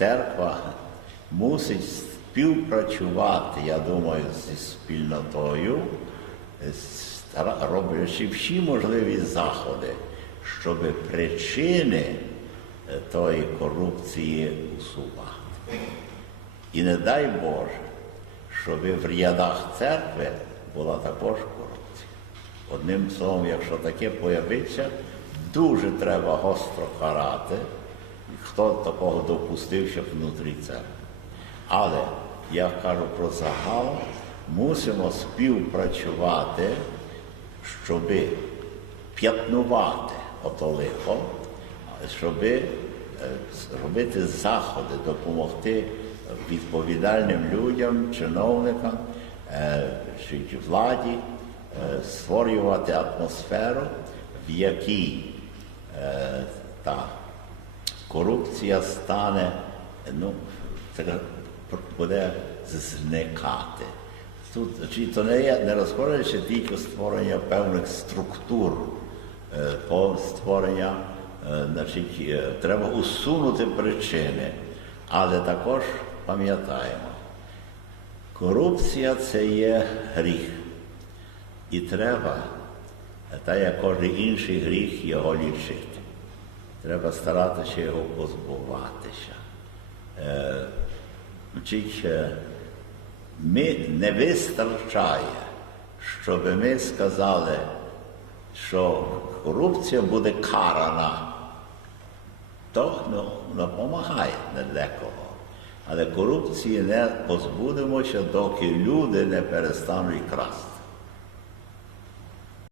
церква мусить співпрацювати, я думаю, зі спільнотою, роблячи всі можливі заходи, щоб причини е, тої корупції усувати. І не дай Боже, щоб в рядах церкви була також корупція. Одним словом, якщо таке появиться, дуже треба гостро карати, хто такого допустився внутрі церкви. Але я кажу про загал, мусимо співпрацювати, щоб п'ятнувати ото лихо, щоб робити заходи, допомогти відповідальним людям, чиновникам е, чи владі е, створювати атмосферу, в якій е, та корупція стане, ну, це буде зникати. Тут чи то не є не розходиться тільки створення певних структур, по створення, значить, треба усунути причини, але також пам'ятаємо, корупція це є гріх. І треба, та як кожен інший гріх, його лічити. Треба старатися його позбуватися. Е, значить, е, ми не вистачає, щоб ми сказали, що корупція буде карана. То ну, допомагає не для кого. Але корупції не позбудемося, доки люди не перестануть красти.